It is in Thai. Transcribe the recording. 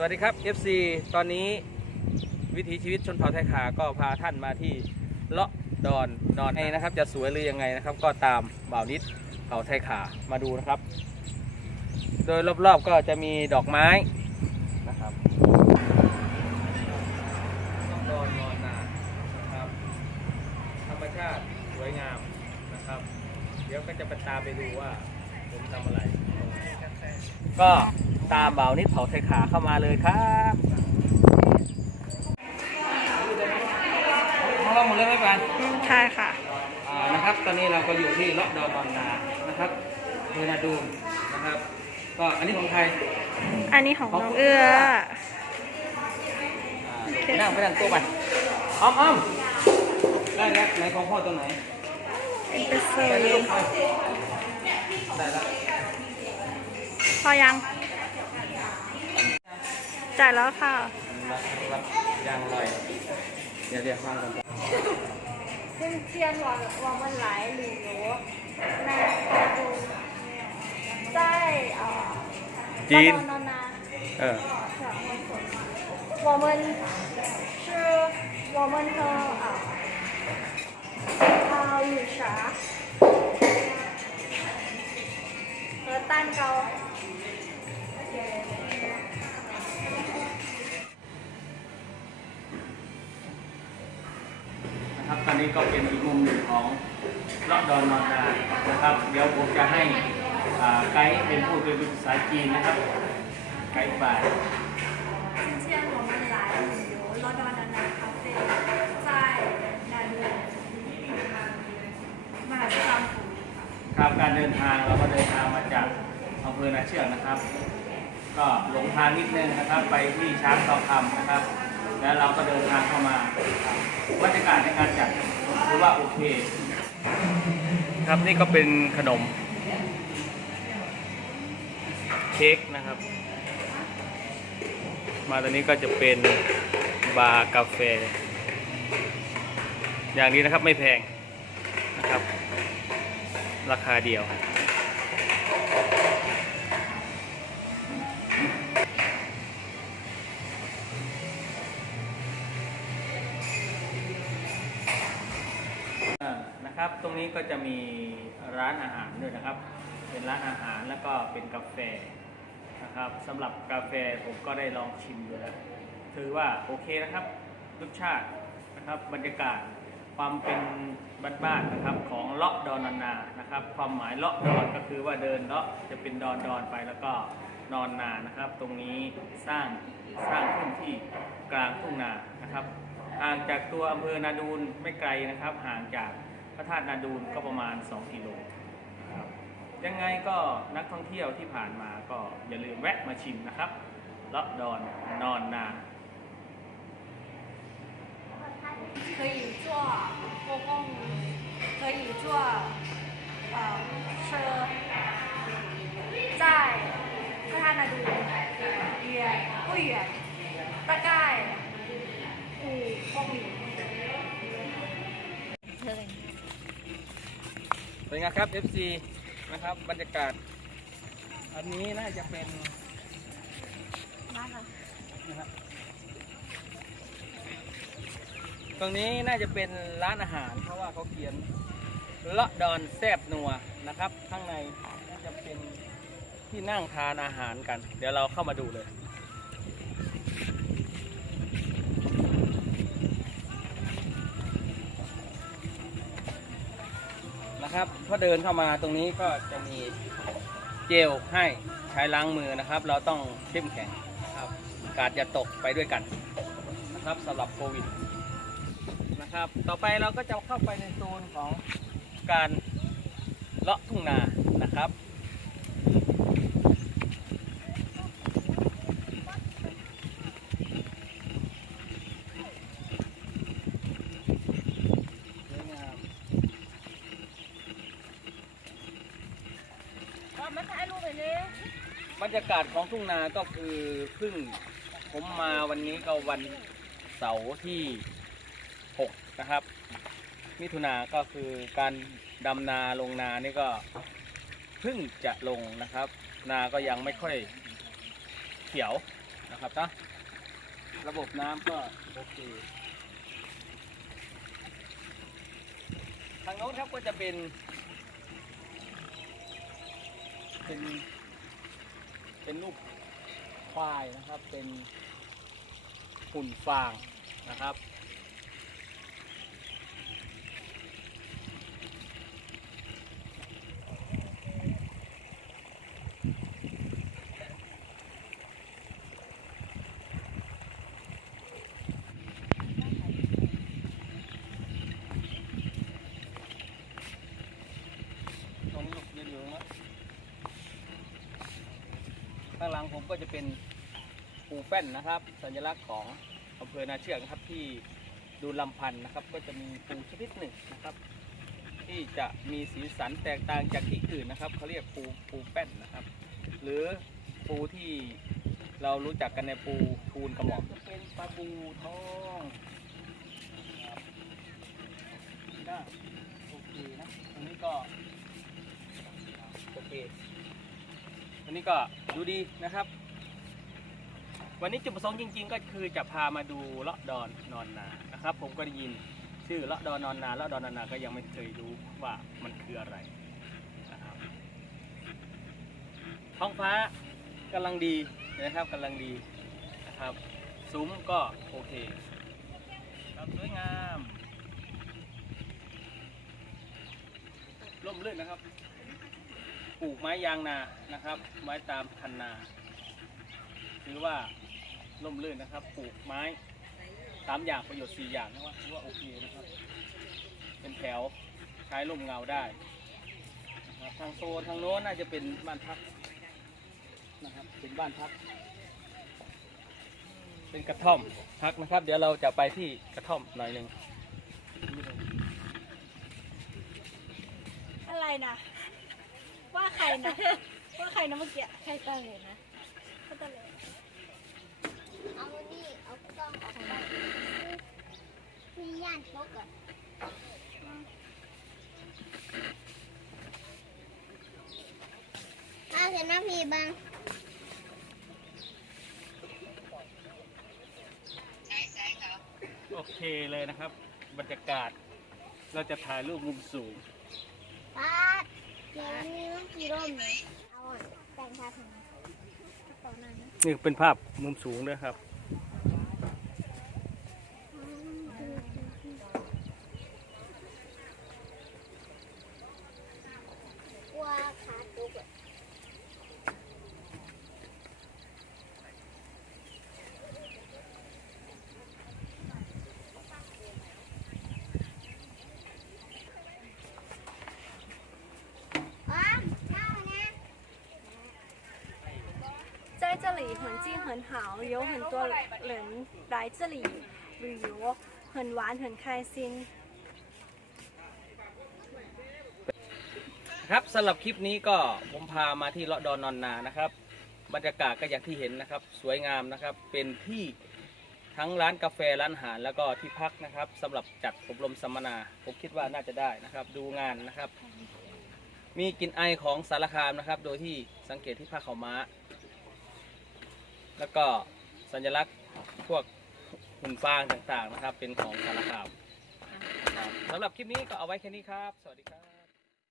สวัสดีครับ FC ตอนนี้วิถีชีวิตชนเผ่าไทยขาก็พาท่านมาที่เลาะดอนนอนในนะครับ จะสวยหรือยังไงนะครับ ก็ตามบ่าวนิดเผ่าไทยขามาดูนะครับ โดยรอบๆก็จะมีดอกไม้นะครับเลาะดอนนอนนานะครับธรรมชาติสวยงามนะครับ เดี๋ยวก็จะไปตามไปดูว่าผมทำอะไร ก็ตามบ่าวนิดเผาไทยขาเข้ามาเลยครับห้องหมดเลยไหมปานอืมใช่ค่ะอ่านะครับ ตอนนี้เราก็อยู่ที่เลาะดอนบอนนานะครับเมืองนาดูมนะครับ ก็อันนี้ของใครอันนี้ของน้องเอื้อ อ่าไปนั่งไปนั่งตัวไปอ้อมอ้อมได้แล้วไหนของพ่อตัวไหน เป็นเซอได้ร์แล้วลูกไปได้แล้ว พอยัง จ่ายแล้วค่ะ รับรับยางลอยเดี๋ยวเดี๋ยวฟังกันก่อน 今天我我们来旅游，那都在呃 จีน 那那 เออ 我们是我们的啊啊雨茶和蛋糕。 นะครับตอนนี้ก็เป็นอีกมุมหนึ่งของรอบดอนนอนนานะครับ เดี๋ยวผมจะให้ไกด์เป็นผู้เป็นภาษาจีนนะครับ ไกด์ไปบ่ายครับการเดินทางเราก็เดินทางมาจาก อำเภอนาเชือกนะครับ ก็หลงทางนิดนึงนะครับ ไปที่ช้างทองคำนะครับ แล้วเราก็เดินทางเข้ามาบรรยากาศในการจัดถือว่าโอเคครับนี่ก็เป็นขนม เค้กนะครับ มาตอนนี้ก็จะเป็นบาร์กาแฟ อย่างนี้นะครับไม่แพงนะครับ ราคาเดียว ครับ ตรงนี้ก็จะมีร้านอาหารด้วยนะครับ เป็นร้านอาหารแล้วก็เป็นกาแฟนะครับสำหรับกาแฟผมก็ได้ลองชิมดูแล้ว ถือว่าโอเคนะครับรสชาตินะครับบรรยากาศความเป็นบ้านๆนะครับของเลาะดอนนานานะครับ ความหมายเลาะดอนก็คือว่าเดินเลาะจะเป็นดอนดอนไปแล้วก็นอนนานะครับ ตรงนี้สร้างสร้างขึ้นที่กลางทุ่งนานะครับห่างจากตัวอำเภอนาดูนไม่ไกลนะครับ ห่างจาก พระธาตุนาดูนก็ประมาณ 2 กิโลนะครับยังไงก็นักท่องเที่ยวที่ผ่านมาก็อย่าลืมแวะมาชิมนะครับเลาะดอนนอนนา 可以坐公共，可以坐呃车， เป็นไงครับ FC นะครับบรรยากาศ อันนี้น่าจะเป็นนะฮะตรงนี้น่าจะเป็นร้านอาหาร เพราะว่าเขาเขียนเลาะดอนแซบนัวนะครับ ข้างในน่าจะเป็นที่นั่งทานอาหารกัน เดี๋ยวเราเข้ามาดูเลย นะครับพอเดินเข้ามาตรงนี้ก็จะมีเจลให้ใช้ล้างมือนะครับ เราต้องเข้มแข็งนะครับกาดจะตกไปด้วยกันนะครับสำหรับโควิดนะครับ ต่อไปเราก็จะเข้าไปในโซนของการเลาะทุ่งนานะครับ สวยงาม บรรยากาศของทุ่งนาก็คือเพิ่งผมมาวันนี้ก็วันเสาร์ที่ 6 นะครับ มิถุนาก็คือการดำนาลงนานี่ก็เพิ่งจะลงนะครับ นาก็ยังไม่ค่อยเขียวนะครับนะระบบน้ำก็โอเคทางโน้นครับก็จะเป็นเป็น เป็นรูปควายนะครับ เป็นหุ่นฟางนะครับ ตรงนี้ลูกยืนอยู่ตรงนั้นข้างห ลังผมก็จะเป็นปูแป้นนะครับ สัญลักษณ์ของอำเภอนาเชือกนะครับที่ดูลำพันธ์นะครับ ก็จะมีปูชนิดหนึ่งนะครับ ที่จะมีสีสันแตกต่างจากที่อื่นนะครับเขาเรียกปูปูแป้นนะครับ หรือปูที่เรารู้จักกันในปูทูนกระหม่อมจะเป็นปลาปูทองนะครับก็โอเคนะตรงนี้ก็โอเค วันนี้ก็ดูดีนะครับ วันนี้จุดประสงค์จริง ๆ ก็คือจะพามาดูเลาะดอนนอนนานะครับ ผมก็ได้ยินชื่อเลาะดอนนอนนาเลาะดอนนอนนาก็ยังไม่เคยรู้ว่ามันคืออะไรนะครับท้องฟ้ากำลังดีนะครับกำลังดีนะครับซุ้มก็โอเคครับสวยงามร่มรื่นนะครับ ปลูกไม้ยางนานะครับ ไม้ตามคันนาถือว่าร่มรื่นนะครับ ปลูกไม้สามอย่างประโยชน์สี่อย่างนะว่าถือว่าโอเคนะครับ เป็นแถวใช้ร่มเงาได้นะครับทางโซนทางโน้นน่าจะเป็นบ้านพักนะครับเป็นบ้านพัก เป็นกระท่อมพักนะครับ เดี๋ยวเราจะไปที่กระท่อมหน่อยหนึ่งอะไรนะ ว่าใครนะว่าใครนะเมื่อกี้ใครตาเหลยนะเขาตาเหลยเอานี่เอากล้องออกไปมีย่านโป๊กอะเอาเห็นไหมพี่บังโอเคเลยนะครับ บรรยากาศ เราจะถ่ายรูปมุมสูง ป้า นี้มันกี่ร่มเลยเอาอะแต่งทาถึงตอนนั้นนะนี่เป็นภาพมุมสูงด้วยครับ กลัวขาตุกอะอ้อมเข้านะ在这里环境很好，有很多人来这里旅游，很玩很开心。 ครับสำหรับคลิปนี้ก็ผมพามาที่เลาะดอนนอนนานะครับ บรรยากาศก็อย่างที่เห็นนะครับ สวยงามนะครับ เป็นที่ทั้งร้านกาแฟร้านอาหารแล้วก็ที่พักนะครับสำหรับจัดอบรมสัมมนา ผมคิดว่าน่าจะได้นะครับ ดูงานนะครับ มีกลิ่นไอของสารคามนะครับ โดยที่สังเกตที่ผ้าขาวม้า แล้วก็สัญลักษณ์พวกหุ่นฟางต่างๆนะครับ เป็นของสารคามครับสำหรับคลิปนี้ก็เอาไว้แค่นี้ครับ สวัสดีครับ